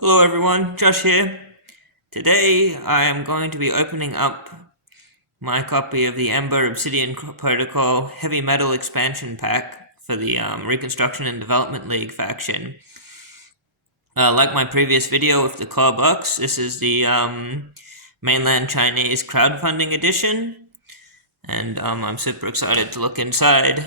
Hello everyone, Josh here. Today I am going to be opening up my copy of the EMBER Obsidian Protocol Heavy Metal Expansion Pack for the Reconstruction and Development League faction. Like my previous video with the core box, this is the Mainland Chinese Crowdfunding edition, and I'm super excited to look inside.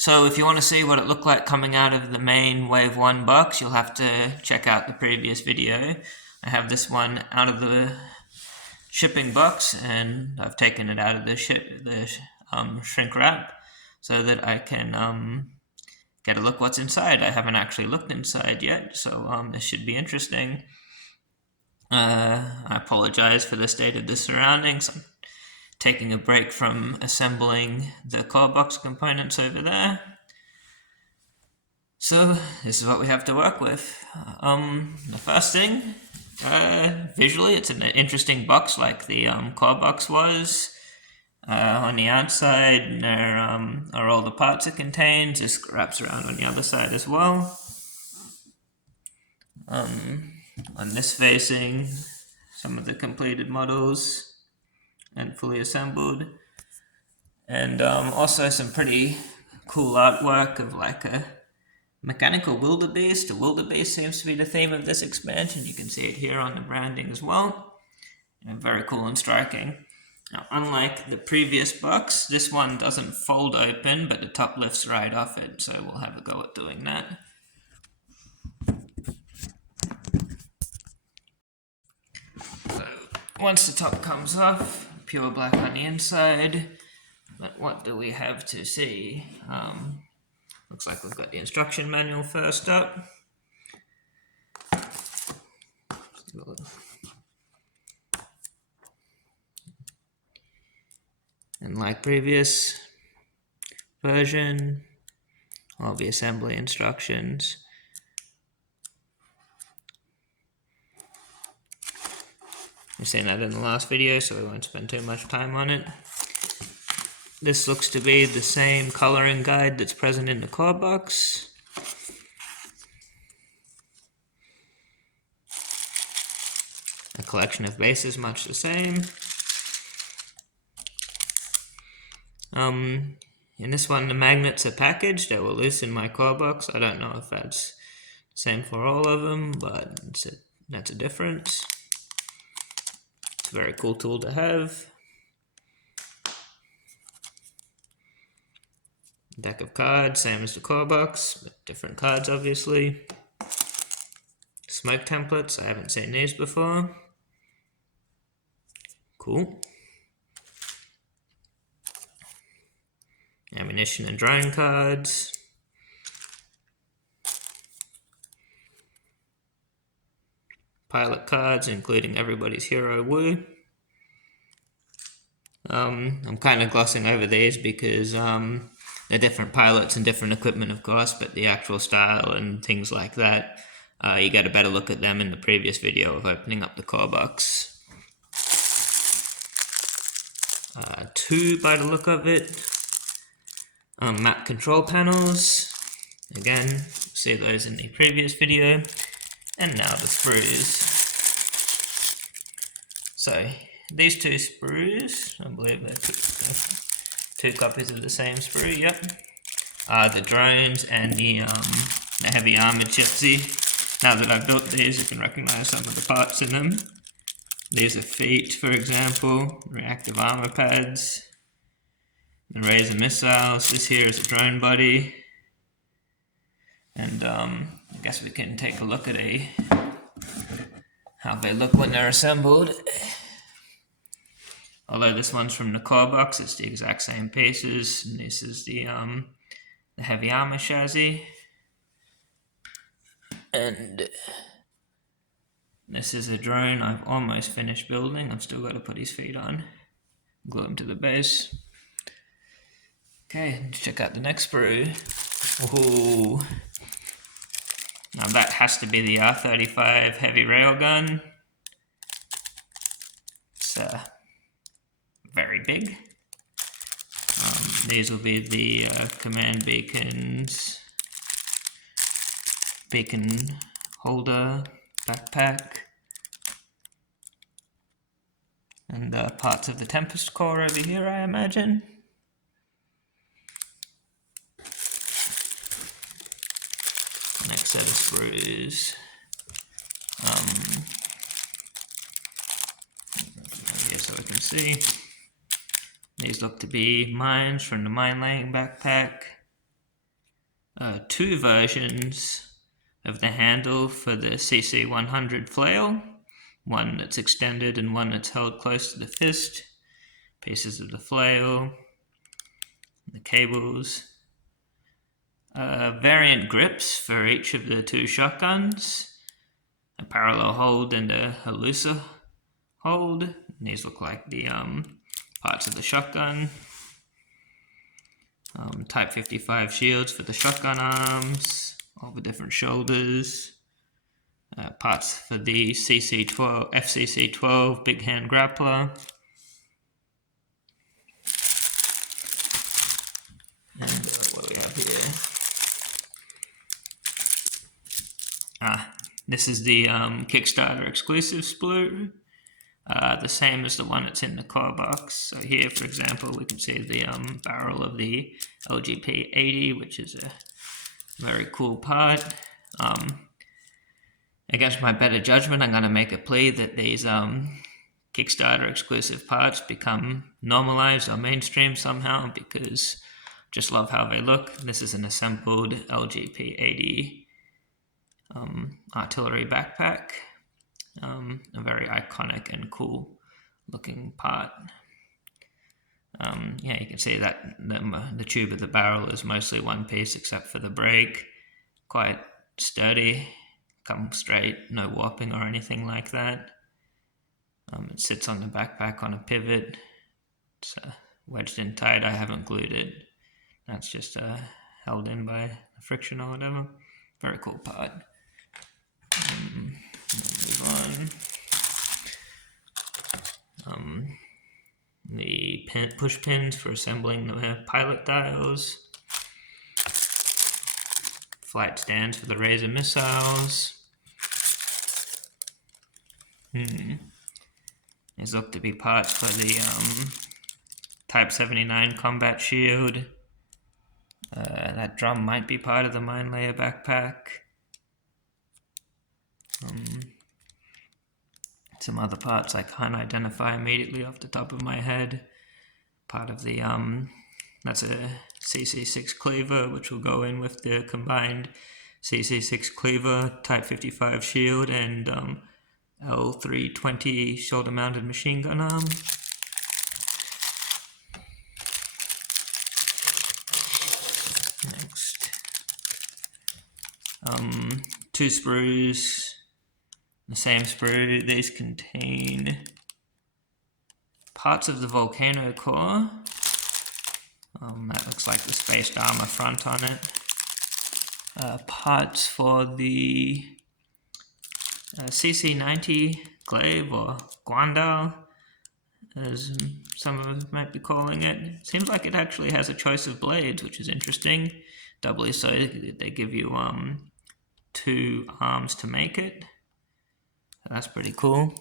So if you want to see what it looked like coming out of the main Wave 1 box, you'll have to check out the previous video. I have this one out of the shipping box, and I've taken it out of the shrink wrap so that I can get a look what's inside. I haven't actually looked inside yet, so this should be interesting. I apologize for the state of the surroundings. I'm taking a break from assembling the core box components over there. So this is what we have to work with. The first thing, visually it's an interesting box like the core box was. On the outside there are all the parts it contains. This wraps around on the other side as well. On this facing, some of the completed models and fully assembled, and also some pretty cool artwork of like a mechanical wildebeest. The wildebeest seems to be the theme of this expansion. You can see it here on the branding as well. Very cool and striking. Now, unlike the previous box, this one doesn't fold open, but the top lifts right off it, so we'll have a go at doing that. So once the top comes off, pure black on the inside. But what do we have to see? Looks like we've got the instruction manual first up. And like previous version, all the assembly instructions. We've seen that in the last video, so we won't spend too much time on it. This looks to be the same coloring guide that's present in the core box. A collection of bases, much the same. In this one, the magnets are packaged. They were loose in my core box. I don't know if that's the same for all of them, but that's a difference. It's a very cool tool to have. Deck of cards, same as the core box, but different cards obviously. Smoke templates, I haven't seen these before. Cool. Ammunition and drone cards. Pilot cards, including everybody's hero Wu. I'm kind of glossing over these because they're different pilots and different equipment, of course, but the actual style and things like that, you get a better look at them in the previous video of opening up the core box. Two by the look of it. Map control panels. Again, see those in the previous video. And now the sprues. So these two sprues, I believe they're two copies of the same sprue, yep. The drones and the heavy armored chassis. Now that I've built these, you can recognize some of the parts in them. These are feet, for example, reactive armor pads, the Razor missiles. This here is a drone body. And I guess we can take a look at how they look when they're assembled. Although this one's from the core box, it's the exact same pieces. And this is the heavy armor chassis. And this is a drone I've almost finished building. I've still got to put his feet on, glue him to the base. Okay, let's check out the next sprue. Ooh. Now that has to be the R35 heavy railgun. It's very big. These will be the command beacons, beacon holder, backpack, and parts of the Tempest core over here, I imagine. Next set of screws. Here so we can see. These look to be mines from the mine laying backpack. Two versions of the handle for the CC100 flail. One that's extended and one that's held close to the fist. Pieces of the flail. The cables. Variant grips for each of the two shotguns. A parallel hold and a looser hold. These look like the parts of the shotgun. Type 55 shields for the shotgun arms, all the different shoulders. Parts for the FCC12 big hand grappler. And what do we have here? This is the Kickstarter exclusive sprue. The same as the one that's in the core box. So here, for example, we can see the barrel of the LGP80, which is a very cool part. Against my better judgment, I'm going to make a plea that these Kickstarter exclusive parts become normalized or mainstream somehow, because I just love how they look. This is an assembled LGP80 artillery backpack. A very iconic and cool looking part. Yeah, you can see that the tube of the barrel is mostly one piece except for the brake. Quite sturdy, come straight, no warping or anything like that. It sits on the backpack on a pivot. It's wedged in tight. I haven't glued it. That's just held in by friction or whatever. Very cool part. Move on. The push pins for assembling the pilot dials. Flight stands for the Razor missiles. These look to be parts for the Type 79 combat shield. That drum might be part of the mine layer backpack. Some other parts I can't identify immediately off the top of my head. Part of the, that's a CC6 cleaver, which will go in with the combined CC6 cleaver, Type 55 shield, and L320 shoulder-mounted machine gun arm. Next. Two sprues. The same sprue. These contain parts of the volcano core. That looks like the spaced armor front on it. Parts for the CC90 glaive or guandal, as some of us might be calling it. Seems like it actually has a choice of blades, which is interesting. Doubly so, they give you two arms to make it. That's pretty cool.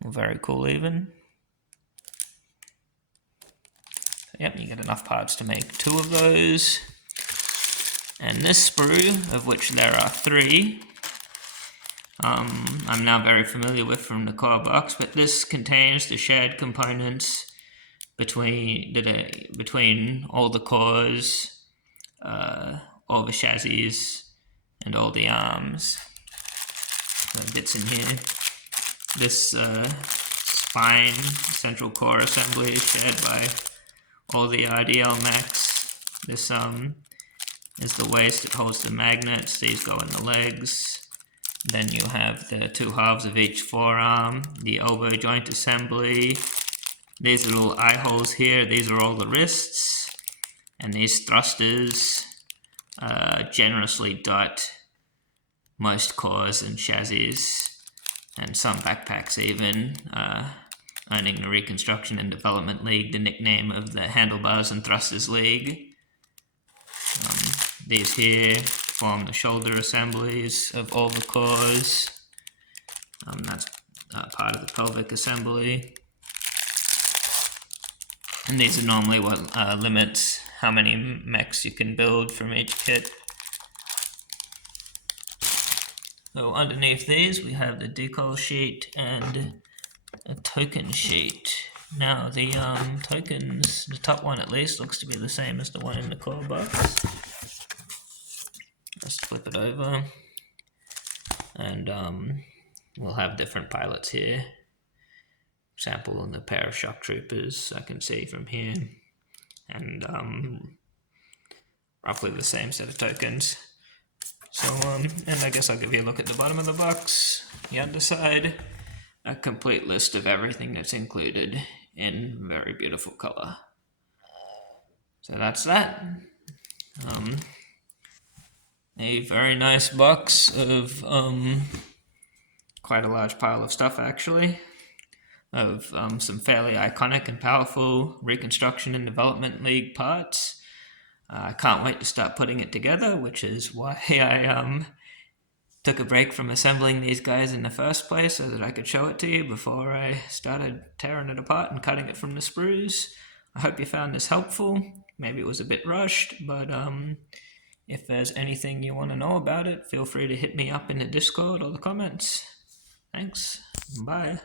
Very cool even. Yep, you get enough parts to make two of those. And this sprue, of which there are three, I'm now very familiar with from the core box, but this contains the shared components between all the cores, all the chassis, and all the arms. Bits in here. This spine central core assembly is shared by all the RDL mechs. This is the waist that holds the magnets. These go in the legs. Then you have the two halves of each forearm, the elbow joint assembly. These little eye holes here, these are all the wrists. And these thrusters generously dot most cores and chassis, and some backpacks even, earning the Reconstruction and Development League the nickname of the Handlebars and Thrusters League. These here form the shoulder assemblies of all the cores. That's part of the pelvic assembly. And these are normally what limits how many mechs you can build from each kit. So underneath these we have the decal sheet and a token sheet. Now the tokens, the top one at least, looks to be the same as the one in the core box. Let's flip it over, and we'll have different pilots here. Example, in the pair of shock troopers I can see from here, and roughly the same set of tokens. So and I guess I'll give you a look at the bottom of the box, the underside, a complete list of everything that's included in very beautiful color. So that's that. A very nice box of quite a large pile of stuff, actually, of some fairly iconic and powerful Reconstruction and Development League parts. I can't wait to start putting it together, which is why I took a break from assembling these guys in the first place, so that I could show it to you before I started tearing it apart and cutting it from the sprues. I hope you found this helpful. Maybe it was a bit rushed, but if there's anything you want to know about it, feel free to hit me up in the Discord or the comments. Thanks. Bye.